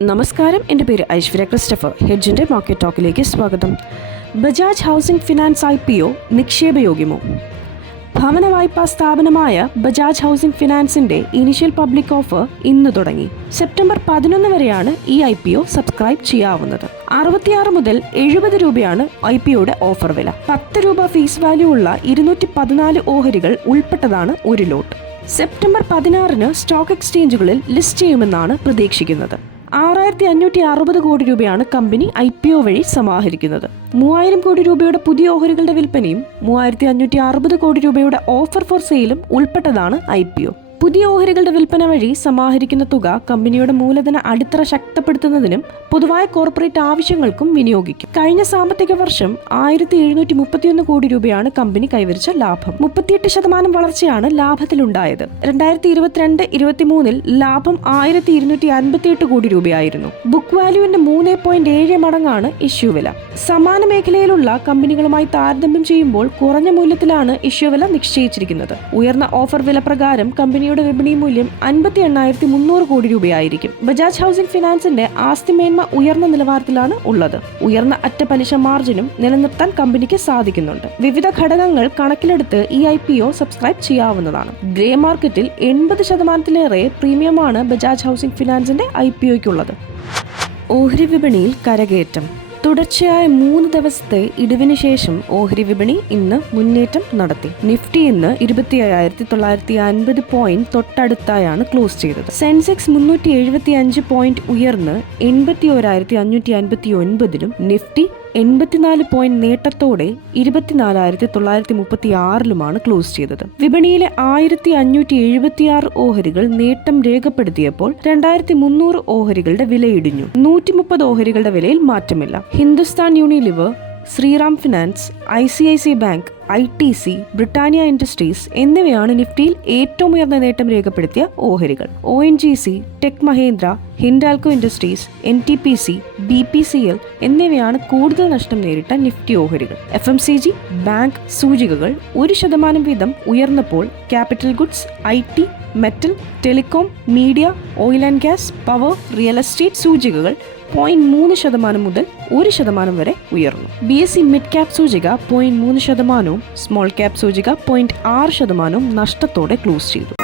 നമസ്കാരം. എന്റെ പേര് ഐശ്വര്യ ക്രിസ്റ്റഫർ. ഹെഡ്ജിന്റെ മാർക്കറ്റ് ടോക്കിലേക്ക് സ്വാഗതം. Bajaj housing finance I P O നിക്ഷേപയോഗ്യമോ ഭവന വായ്പാ സ്ഥാപനമായ ബജാജ് ഹൗസിംഗ് ഫിനാൻസിന്റെ ഇനിഷ്യൽ പബ്ലിക് ഓഫർ ഇന്ന് തുടങ്ങി. സെപ്റ്റംബർ പതിനൊന്ന് വരെയാണ് ഈ ഐ പി ഒ സബ്സ്ക്രൈബ് ചെയ്യാവുന്നത്. അറുപത്തിയാറ് മുതൽ എഴുപത് രൂപയാണ് ഐ പി ഒയുടെ ഓഫർ വില. പത്ത് രൂപ ഫീസ് വാല്യൂ ഉള്ള ഇരുന്നൂറ്റി പതിനാല് ഓഹരികൾ ഉൾപ്പെട്ടതാണ് ഒരു ലോട്ട്. സെപ്റ്റംബർ പതിനാറിന് സ്റ്റോക്ക് എക്സ്ചേഞ്ചുകളിൽ ലിസ്റ്റ് ചെയ്യുമെന്നാണ് പ്രതീക്ഷിക്കുന്നത്. ആറായിരത്തി അഞ്ഞൂറ്റി അറുപത് കോടി രൂപയാണ് കമ്പനി ഐ പി ഒ വഴി സമാഹരിക്കുന്നത്. മൂവായിരം കോടി രൂപയുടെ പുതിയ ഓഹരികളുടെ വിൽപ്പനയും മൂവായിരത്തി അഞ്ഞൂറ്റി അറുപത് കോടി രൂപയുടെ ഓഫർ ഫോർ സെയിലും ഉൾപ്പെട്ടതാണ് ഐ പി ഒ. പുതിയ ഓഹരികളുടെ വിൽപ്പന വഴി സമാഹരിക്കുന്ന തുക കമ്പനിയുടെ മൂലധന അടിത്തറ ശക്തപ്പെടുത്തുന്നതിനും പൊതുവായ കോർപ്പറേറ്റ് ആവശ്യങ്ങൾക്കും വിനിയോഗിക്കും. കഴിഞ്ഞ സാമ്പത്തിക വർഷം ആയിരത്തി എഴുന്നൂറ്റി മുപ്പത്തിയൊന്ന് കോടി രൂപയാണ് കമ്പനി കൈവരിച്ച ലാഭം. മുപ്പത്തിയെട്ട് ശതമാനം വളർച്ചയാണ് ലാഭത്തിലുണ്ടായത്. രണ്ടായിരത്തി ഇരുപത്തിരണ്ട് ഇരുപത്തിമൂന്നിൽ ലാഭം ആയിരത്തി ഇരുന്നൂറ്റി അൻപത്തിയെട്ട് കോടി രൂപയായിരുന്നു. ബുക്ക് വാല്യൂവിന്റെ മൂന്ന് പോയിന്റ് ഏഴ് മടങ്ങാണ് ഇഷ്യൂ വില. സമാന മേഖലയിലുള്ള കമ്പനികളുമായി താരതമ്യം ചെയ്യുമ്പോൾ കുറഞ്ഞ മൂല്യത്തിലാണ് ഇഷ്യൂ വില നിശ്ചയിച്ചിരിക്കുന്നത്. ഉയർന്ന ഓഫർ വില പ്രകാരം കമ്പനിയുടെ വിപണി മൂല്യം അൻപത്തി എണ്ണായിരത്തി മുന്നൂറ് കോടി രൂപയായിരിക്കും. ബജാജ് ഹൗസിംഗ് ഫിനാൻസിന്റെ ആസ്തി മേന്മ ഉയർന്ന നിലവാരത്തിലാണ് ഉള്ളത്. ഉയർന്ന അറ്റപലിശ മാർജിനും നിലനിർത്താൻ കമ്പനിക്ക് സാധിക്കുന്നുണ്ട്. വിവിധ ഘടകങ്ങൾ കണക്കിലെടുത്ത് ഈ ഐ പി ഒ സബ്സ്ക്രൈബ് ചെയ്യാവുന്നതാണ്. ഗ്രേ മാർക്കറ്റിൽ എൺപത് ശതമാനത്തിലേറെ പ്രീമിയമാണ് ബജാജ് ഹൗസിംഗ് ഫിനാൻസിന്റെ ഐ പി ഒയ്ക്കുള്ളത്. ഓഹരി വിപണിയിൽ കരകയറ്റം. തുടർച്ചയായ മൂന്ന് ദിവസത്തെ ഇടിവിന് ശേഷം ഓഹരി വിപണി ഇന്ന് മുന്നേറ്റം നടത്തി. നിഫ്റ്റി ഇന്ന് ഇരുപത്തി അയ്യായിരത്തി തൊള്ളായിരത്തി അൻപത് പോയിന്റ് തൊട്ടടുത്തായാണ് ക്ലോസ് ചെയ്തത്. സെൻസെക്സ് മുന്നൂറ്റി എഴുപത്തി അഞ്ച് പോയിന്റ് ഉയർന്ന് എൺപത്തി ഒരായിരത്തി അഞ്ഞൂറ്റി അൻപത്തി ഒൻപതിലും നിഫ്റ്റി എൺപത്തിനാല് പോയിന്റ് നേട്ടത്തോടെ ഇരുപത്തിനാലായിരത്തി തൊള്ളായിരത്തി മുപ്പത്തി ആറിലുമാണ് ക്ലോസ് ചെയ്തത്. വിപണിയിലെ ആയിരത്തി അഞ്ഞൂറ്റി എഴുപത്തിയാറ് ഓഹരികൾ നേട്ടം രേഖപ്പെടുത്തിയപ്പോൾ രണ്ടായിരത്തി മുന്നൂറ് ഓഹരികളുടെ വിലയിടിഞ്ഞു. നൂറ്റി മുപ്പത് ഓഹരികളുടെ വിലയിൽ മാറ്റമില്ല. Hindustan Unilever Shriram finance I C I C bank I T C Britannia industries എന്നിവയാണ് നിഫ്റ്റിയിൽ ഏറ്റവും ഉയർന്ന നേട്ടം രേഖപ്പെടുത്തിയ ഓഹരികൾ. O N G C tech Mahindra Hindalco industries N T P C B P C L എന്നിവയാണ് കൂടുതൽ നഷ്ടം നേരിട്ട നിഫ്റ്റി ഓഹരികൾ. F M C G bank സൂചികകൾ ഒരു ശതമാനം വീതം ഉയർന്നപ്പോൾ capital goods I T metal telecom media oil and gas power real estate സൂചികകൾ പോയിന്റ് മൂന്ന് ശതമാനം മുതൽ ഒരു ശതമാനം വരെ ഉയർന്നു. B S C mid cap സൂചിക പോയിന്റ് മൂന്ന് ശതമാനവും സ്മോൾ ക്യാപ് സൂചിക പോയിന്റ് ആറ് ശതമാനവും നഷ്ടത്തോടെ ക്ലോസ് ചെയ്തു.